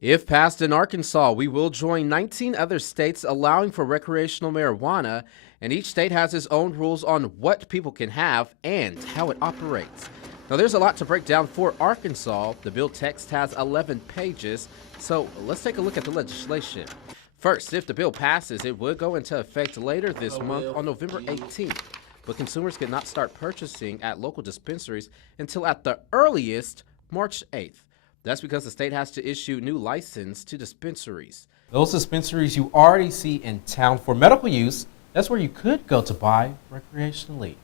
If passed in Arkansas, we will join 19 other states allowing for recreational marijuana, and each state has its own rules on what people can have and how it operates. Now, there's a lot to break down for Arkansas. The bill text has 11 pages, so let's take a look at the legislation. First, if the bill passes, it would go into effect later this month on November 18th, but consumers could not start purchasing at local dispensaries until at the earliest March 8th. That's because the state has to issue new license to dispensaries. Those dispensaries you already see in town for medical use, that's where you could go to buy recreationally.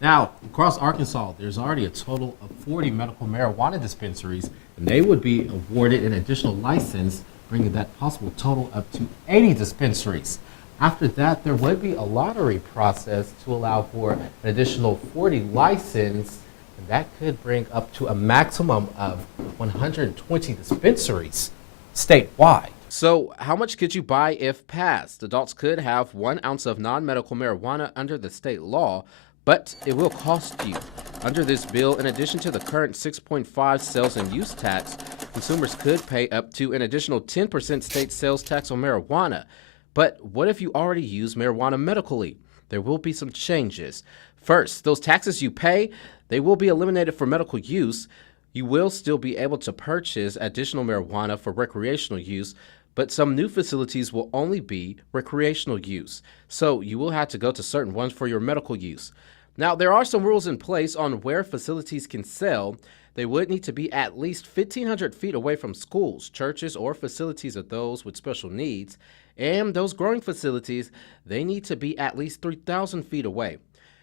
Now, across Arkansas, there's already a total of 40 medical marijuana dispensaries, and they would be awarded an additional license, bringing that possible total up to 80 dispensaries. After that, there would be a lottery process to allow for an additional 40 licenses, and that could bring up to a maximum of 120 dispensaries statewide. So, how much could you buy if passed? Adults could have 1 ounce of non-medical marijuana under the state law, but it will cost you. Under this bill, in addition to the current 6.5 sales and use tax, consumers could pay up to an additional 10% state sales tax on marijuana. But what if you already use marijuana medically? There will be some changes. First, those taxes you pay, they will be eliminated for medical use. You will still be able to purchase additional marijuana for recreational use, but some new facilities will only be recreational use. So you will have to go to certain ones for your medical use. Now, there are some rules in place on where facilities can sell. They would need to be at least 1,500 feet away from schools, churches, or facilities of those with special needs. And those growing facilities, they need to be at least 3,000 feet away.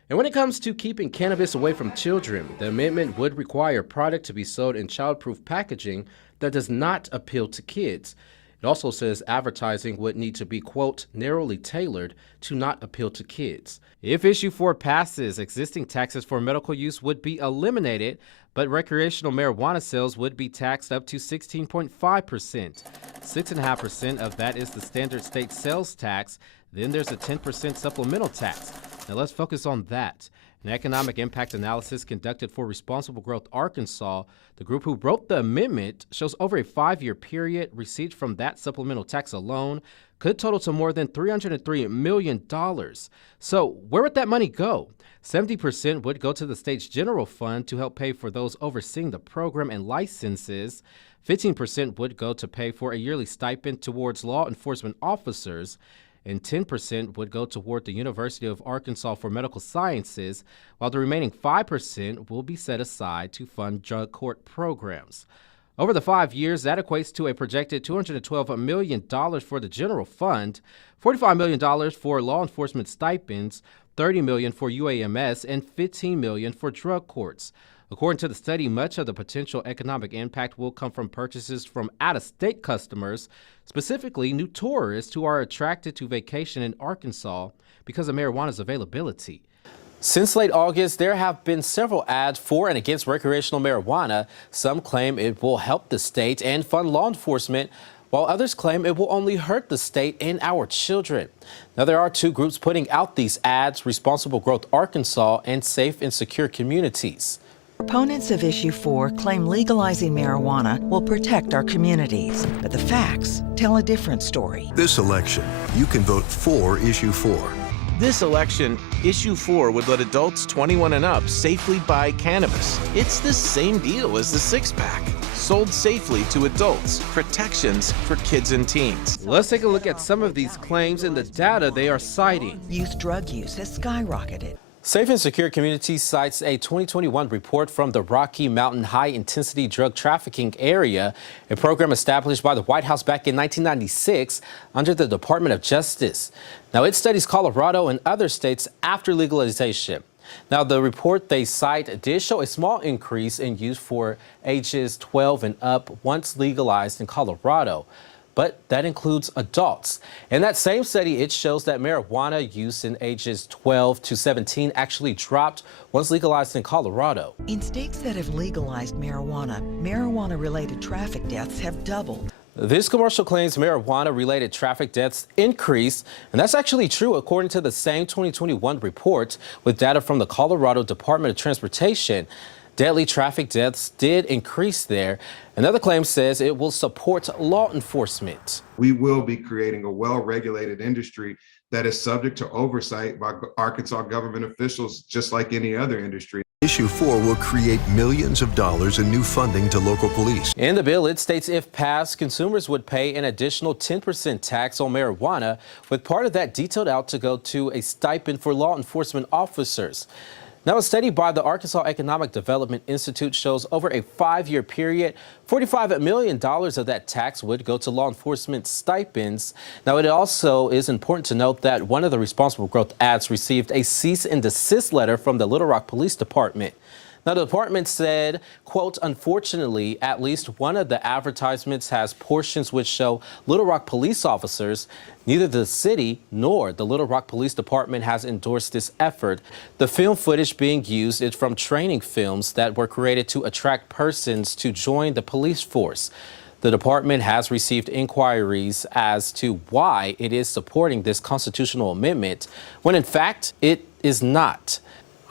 And when it comes to keeping cannabis away from children, the amendment would require product to be sold in childproof packaging that does not appeal to kids. It also says advertising would need to be, quote, narrowly tailored to not appeal to kids. If Issue 4 passes, existing taxes for medical use would be eliminated, but recreational marijuana sales would be taxed up to 16.5%. 6.5% of that is the standard state sales tax. Then there's a 10% supplemental tax. Now let's focus on that. An economic impact analysis conducted for Responsible Growth Arkansas, the group who wrote the amendment, shows over a 5-year period, receipts from that supplemental tax alone could total to more than $303 million. So where would that money go? 70% would go to the state's general fund to help pay for those overseeing the program and licenses. 15% would go to pay for a yearly stipend towards law enforcement officers, and 10% would go toward the University of Arkansas for Medical Sciences, while the remaining 5% will be set aside to fund drug court programs. Over the 5 years, that equates to a projected $212 million for the general fund, $45 million for law enforcement stipends, $30 million for UAMS, and $15 million for drug courts. According to the study, much of the potential economic impact will come from purchases from out-of-state customers, specifically new tourists who are attracted to vacation in Arkansas because of marijuana's availability. Since late August, there have been several ads for and against recreational marijuana. Some claim it will help the state and fund law enforcement, while others claim it will only hurt the state and our children. Now, there are 2 groups putting out these ads: Responsible Growth Arkansas and Safe and Secure Communities. Opponents of Issue 4 claim legalizing marijuana will protect our communities, but the facts tell a different story. This election, you can vote for Issue 4. This election, Issue 4 would let adults 21 and up safely buy cannabis. It's the same deal as the 6-pack. Sold safely to adults. Protections for kids and teens. Let's take a look at some of these claims and the data they are citing. Youth drug use has skyrocketed. Safe and Secure Communities cites a 2021 report from the Rocky Mountain High-Intensity Drug Trafficking Area, a program established by the White House back in 1996 under the Department of Justice. Now, it studies Colorado and other states after legalization. Now, the report they cite did show a small increase in use for ages 12 and up once legalized in Colorado, but that includes adults. In that same study, it shows that marijuana use in ages 12 to 17 actually dropped once legalized in Colorado. In states that have legalized marijuana, marijuana-related traffic deaths have doubled. This commercial claims marijuana-related traffic deaths increased, and that's actually true according to the same 2021 report with data from the Colorado Department of Transportation. Deadly traffic deaths did increase there. Another claim says it will support law enforcement. We will be creating a well-regulated industry that is subject to oversight by Arkansas government officials, just like any other industry. Issue 4 will create millions of dollars in new funding to local police. In the bill, it states if passed, consumers would pay an additional 10% tax on marijuana, with part of that detailed out to go to a stipend for law enforcement officers. Now, a study by the Arkansas Economic Development Institute shows over a 5-year period, $45 million of that tax would go to law enforcement stipends. Now, it also is important to note that one of the Responsible Growth ads received a cease and desist letter from the Little Rock Police Department. Now, the department said, quote, unfortunately, at least one of the advertisements has portions which show Little Rock police officers. Neither the city nor the Little Rock Police Department has endorsed this effort. The film footage being used is from training films that were created to attract persons to join the police force. The department has received inquiries as to why it is supporting this constitutional amendment, when in fact it is not.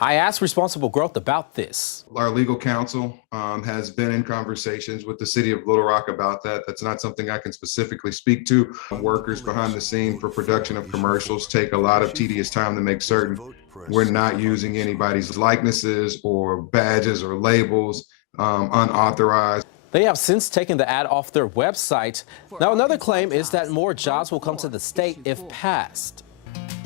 I asked Responsible Growth about this. Our legal counsel has been in conversations with the city of Little Rock about that. That's not something I can specifically speak to. Workers behind the scene for production of commercials take a lot of tedious time to make certain we're not using anybody's likenesses or badges or labels unauthorized. They have since taken the ad off their website. Now, another claim is that more jobs will come to the state if passed.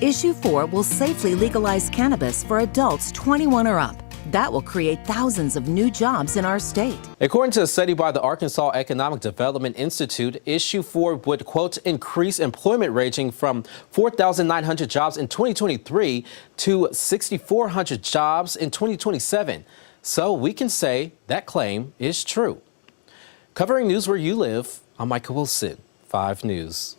Issue 4 will safely legalize cannabis for adults 21 or up. That will create thousands of new jobs in our state. According to a study by the Arkansas Economic Development Institute, Issue 4 would, quote, increase employment ranging from 4,900 jobs in 2023 to 6,400 jobs in 2027. So we can say that claim is true. Covering news where you live, I'm Michael Wilson, 5 News.